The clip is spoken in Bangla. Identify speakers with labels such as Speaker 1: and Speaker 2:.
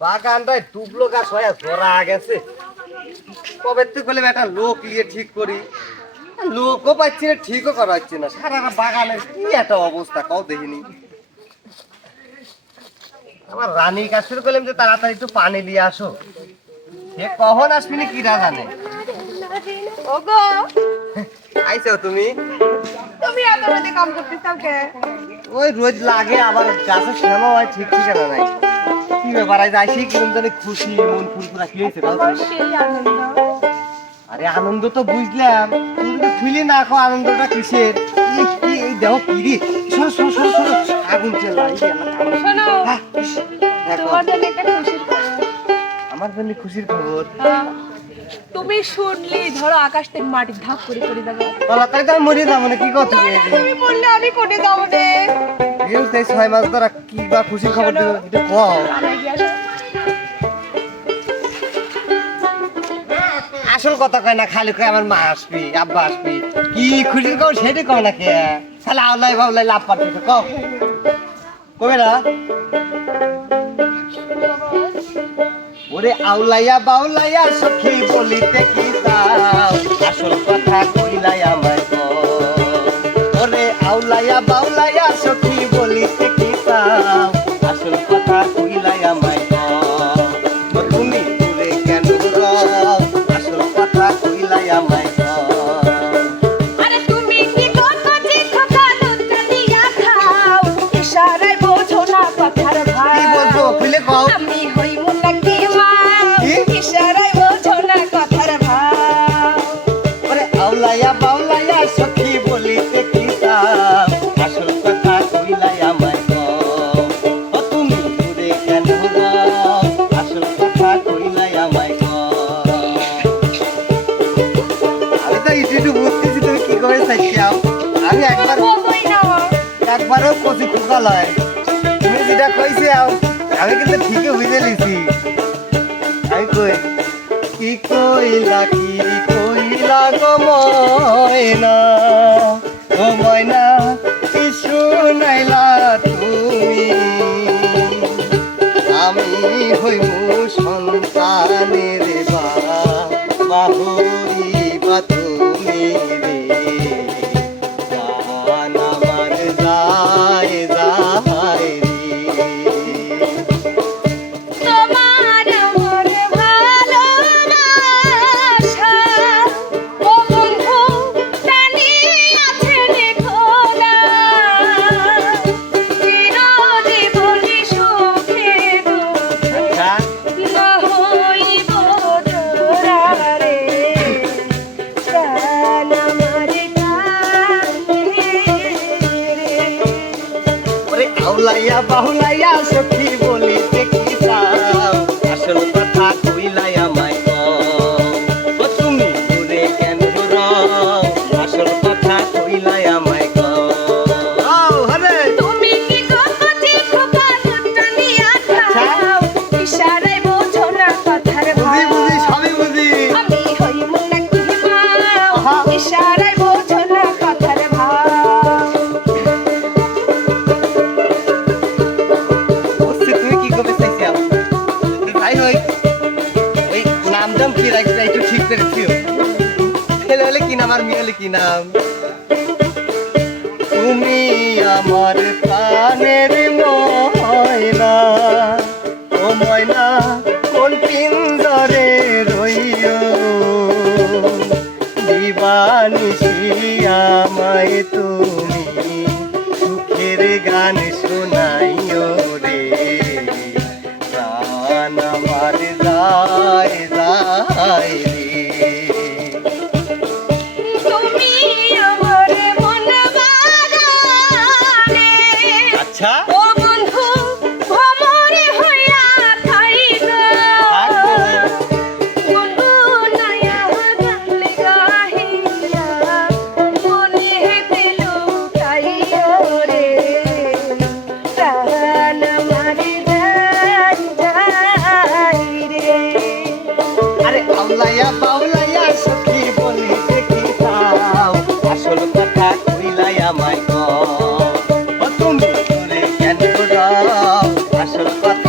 Speaker 1: বাগানটায় টুবলো গাছ হয়ে ধরা গেছে। কবে তুই বলে একটা লোক ইয়ে ঠিক করি। লোকও পাচ্ছি না ঠিকও করা হচ্ছে না। সারা বাগানের কি একটা অবস্থা কও দেখিনি। আমার রানীর কাছে বললাম যে তাড়াতাড়ি একটু পানি নিয়ে আসো। সে কখন আসবি না কিরা জানে?
Speaker 2: ওগো।
Speaker 1: আইছো তুমি?
Speaker 2: তুমি এত রাতে কাম করতেছ কে
Speaker 1: ওই রোজ লাগে আবার গাছের শ্যামা হয় ঠিক ঠিকানা নাই। কি ব্যাপার? আজ আইসি কিরম খুশি মন ফুরফুরা কি হয়েছে আরে আনন্দ তো বুঝলাম তুমি তো ফিলি না আনন্দটা কিসের? এই কি এই দেখো কি শোনো শোনো শোনো শোনো আগুন চেলা
Speaker 2: শোনো তোমার জন্য একটা খুশির খবর।
Speaker 1: আমার জন্য খুশির খবর?
Speaker 2: হ্যাঁ। তুমি শুনলি ধরো আকাশ থেকে মাটির ধাপ করে করে দেবো
Speaker 1: বলা তাই তো আমি মরে যাব না কি কথা
Speaker 2: তুমি বললে আমি কোটে যাব রে।
Speaker 1: এই ছয় মাস ধরা কি বা খুশির খবর এটা কও। আসল কথা কয় না, খালি কয় আমার মা আসবি, আব্বা আসবি। কি খুশির খবর সেটা কও না কে? খালি আওলাই বাউলাই লাভ পাচ্ছে, কও। কবে না ওরে আউলাইয়া বাউলাইয়া সখী বলিতে কি দাও আসল কথা কইলাই আমায় কও। ওরে আউলাইয়া বাউলাইয়া ওরে আউলাইয়া বাউলাইয়া সখী বলিতে কি আসল কথা কইলাই আমায়। ও তুমি দূরে কেন আসল কথা তুমি কি। করে চাইছাও আমি একবার একবারও তুমি যেটা কইছে আমি কিন্তু ঠিকই বুঝে লিছি আমি কই, কি কইলা, কি কইলা গো ময়না ও ময়না কিছু নাইলা তুমি। আমি হইব সন্তানের বা বাহুরি বা আউলাইয়া বাহুলাইয়া সখী বলিতে কি চাও আসল কথা কইলাই আমায় তুমি দূরে কেন আসল কথা কইলাই আমায়
Speaker 2: তুমি কি কথা ঠিক কথা নিয়া খাও। ইশারায়
Speaker 1: ছেলে হলে কি নাম? আর মেয়ে হলে কি নাম তুমি আমার প্রাণের ময়না। ও ময়না, কোন পিঞ্জরে রইও শিয়া আমায় আচ্ছা।
Speaker 2: ও বন্ধু ভ্রমরে হইয়া থাইগো গুনগুনাইয়া গালে গাহিয়া মনে দিল কাইও রে। প্রাণ মারে যাই রে।
Speaker 1: se